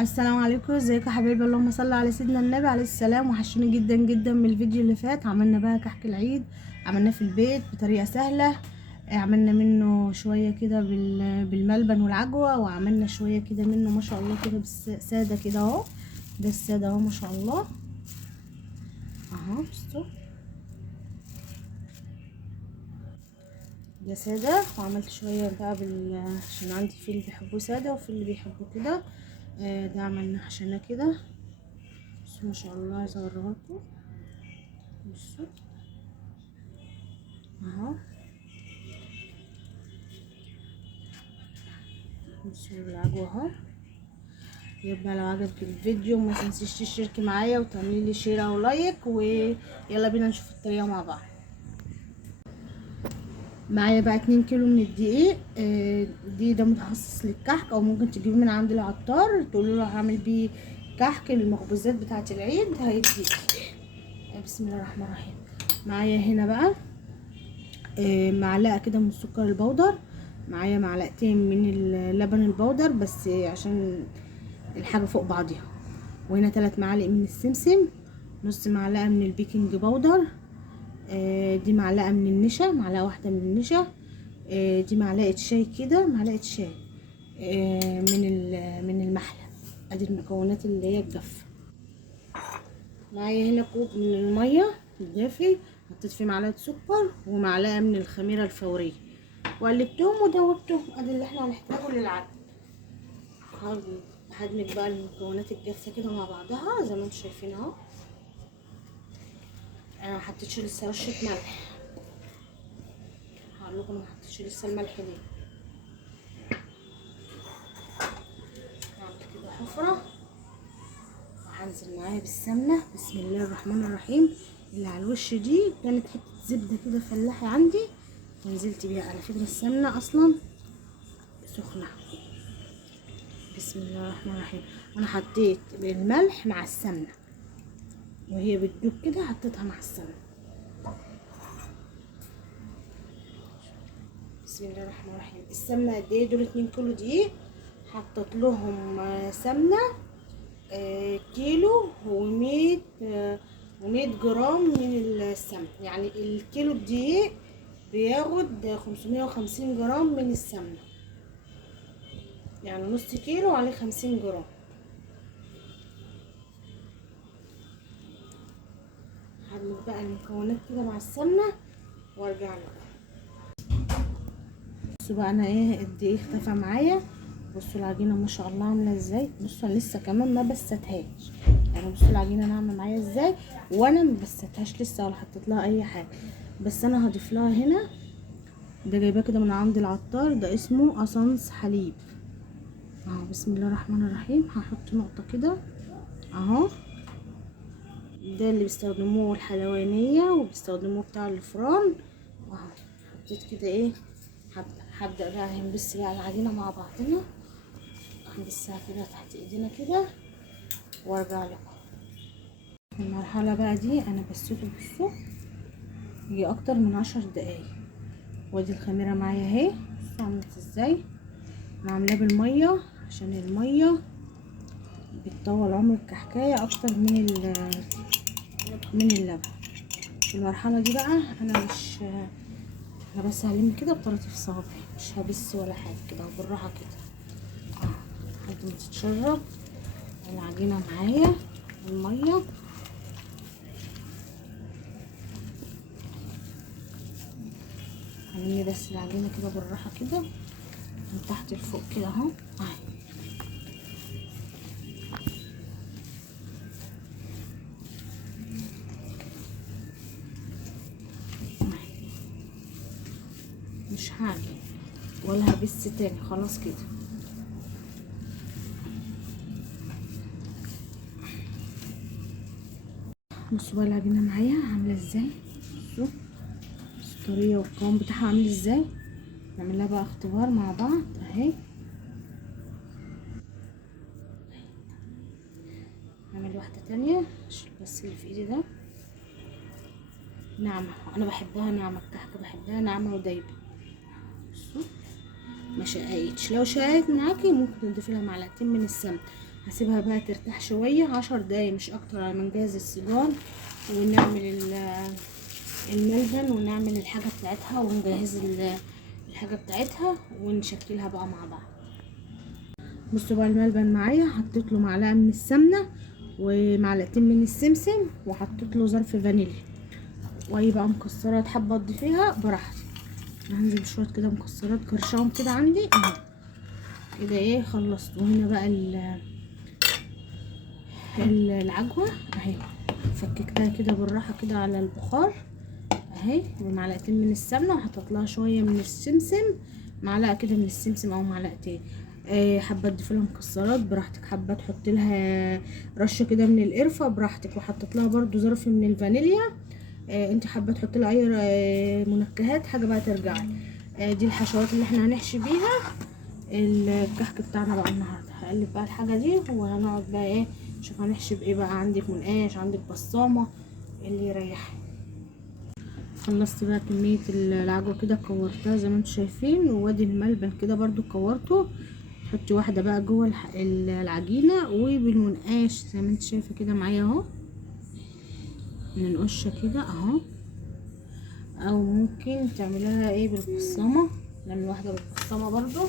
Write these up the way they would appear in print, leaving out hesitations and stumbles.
السلام عليكم، ازيكم يا حبايبي؟ اللهم صل على سيدنا النبي عليه السلام. وحشوني جدا جدا من الفيديو اللي فات. عملنا بقى كحك العيد، عملناه في البيت بطريقه سهله. عملنا منه شويه كده بالملبن والعجوه، وعملنا شويه كده منه ما شاء الله كده ساده كده اهو. ده الساده اهو ما شاء الله اهو. بصوا ده ساده. وعملت شويه بقى عشان عندي في اللي بيحبوه ساده وفي اللي بيحبوه كده. ده عملناه عشان كده. بصوا ما شاء الله، عايزه اوريها لكم. بصوا اهو. بصوا العجوة اهو. يبقى لو عجبك الفيديو ما تنسيش تشتركي معايا وتعملي لي شير او لايك، ويلا بينا نشوف الطريقه مع بعض. معايا بقى 2 كيلو من الدقيق. ده متخصص للكحك، او ممكن تجيبيه من عند العطار تقولوا له هعمل بيه كحك المخبوزات بتاعه العيد هيديكي. بسم الله الرحمن الرحيم. معايا هنا بقى معلقه كده من السكر البودر. معايا معلقتين من اللبن البودر بس عشان الحاجه فوق بعضيها. وهنا 3 معالق من السمسم، نص معلقه من البيكنج باودر. دي معلقه من النشا، معلقه واحده من النشا. دي معلقه شاي كده، معلقه شاي من المحلى. ادي المكونات اللي هي الجافه. معايا هنا كوب من الميه الدافي، حطيت فيه معلقه سكر ومعلقه من الخميره الفوريه، وقلبتهم ودوبتهم. ادي اللي احنا هنحتاجه للعجن. هدمج بقى المكونات الجافه كده مع بعضها زي ما انتم شايفين اهو. انا محطتش لسه رشه ملح. هقول لكم ما حطيتش لسه الملح ليه. هعمل كده حفره وهنزل معايا بالسمنه. بسم الله الرحمن الرحيم. اللي على الوش دي كانت حته زبده كده فلاحي عندي ونزلت بيها. على فكره السمنه اصلا سخنه. بسم الله الرحمن الرحيم. انا حطيت الملح مع السمنه وهي بتدوب كده، حطيتها مع السمنه. بسم الله الرحمن الرحيم. السمنه قد ايه؟ دول 2 كيلو دقيق. حطيت لهم سمنه كيلو و100 جرام من السمنه. يعني الكيلو الدقيق بياخد 550 جرام من السمنه، يعني نص كيلو عليه 50 جرام. هعمل بقى المكونات كده مع السمنه وارجع لكم. بصوا بقى انا الدقيق اختفى معايا. بصوا العجينه ما شاء الله عامله ازاي. بصوا انا لسه كمان ما بستهاش. يعني بصوا العجينه ناعمه معايا ازاي وانا ما بستهاش لسه ولا حطيت لها اي حاجه. بس انا هضيف لها هنا، ده جايباه كده من عند العطار، ده اسمه اسانس حليب اهو. بسم الله الرحمن الرحيم. هحط نقطه كده اهو. ده اللي بيستخدموه الحلوانيه وبيستخدموه بتاع الفران اهو. حطيت كده هبدأ بقى هنبس بقى العجينة مع بعضنا. هنبسها كده تحت ايدينا كده وارجع لكم. المرحلة بقى دي انا بسيته. بصوا هي اكتر من 10 دقايق. وادي الخميرة معايا اهي. بصوا عملت ازاي. انا عاملاه بالمية عشان المية بتطول عمر الكحكاية اكتر من اللبن. في المرحلة دي بقى انا بس هلم كده بطراطيف صوابعي، مش هبس ولا حاجة كده، بالراحة كده لحد ما تتشرب العجينة معايا المية. هنمي بس العجينة كده بالراحة كده من تحت لفوق كده اهو. مش هعجن ولا هبس تاني، خلاص كده. بصوا بقى العجينة معايا عاملة ازاي. بصوا طرية والقوام بتاعها عامل ازاي. نعمل لها بقى اختبار مع بعض اهي. نعمل واحدة تانية عشان بس اللي في ايدي ده ناعمة. انا بحبها ناعمة، الكحكة بحبها ناعمة ودايبة. بصوا ما شققتش. لو شققت معاكي ممكن تضيفي لها معلقتين من السمن هسيبها بقى ترتاح شوية 10 دقايق مش اكتر، على ما نجهز السيجار ونعمل الملبن ونعمل الحاجة بتاعتها ونجهز الحاجة بتاعتها ونشكلها بقى مع بعض. بصوا بقى الملبن معايا، حطيت له معلقة من السمنة ومعلقتين من السمسم وحطيت له ظرف فانيليا، واي بقى مكسرات حابة تضيفيها براحتك. هنزل بشوية كده مكسرات كرشام كده عندي اهو كده. ايه خلصت. وهنا بقى العجوة اهي فككتها كده بالراحة كده على البخار اهي، ومعلقتين من السمنة وحطيت لها شوية من السمسم، معلقة كده من السمسم او معلقتين. حابة تضيفي لها مكسرات براحتك، حابة تحطي لها رشة كده من القرفة براحتك، وحطيت لها برضو ظرف من الفانيليا. انت حابة تحطي لها اي منكهات حاجة بقى ترجعي. دي الحشوات اللي احنا هنحشي بيها الكحك بتاعنا بقى النهارده. هقلب بقى الحاجه دي وهنقعد بقى ايه نشوف هنحشي بايه بقى. عندك منقاش، عندك بصامه، اللي يريحك. خلصت بقى كميه العجوه كده كورتها زي ما انتم شايفين، وادي الملبن كده برضو كورته. تحطي واحده بقى جوه العجينه، وبالمنقاش زي ما انت شايفه كده معايا اهو ننقشها كده اهو. او ممكن تعملها ايه بالبصامه، نعمل واحده بالبصامه برضو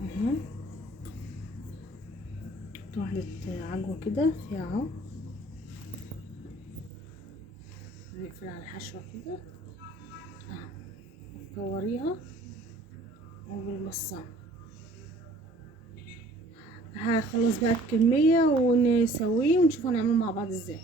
اهو. واحدة عجوة كده فيها اهو. نقفل على الحشوة كده اهو، كوريها وبالبصام. هخلص بقى الكمية ونسويه ونشوف هنعمل مع بعض ازاي.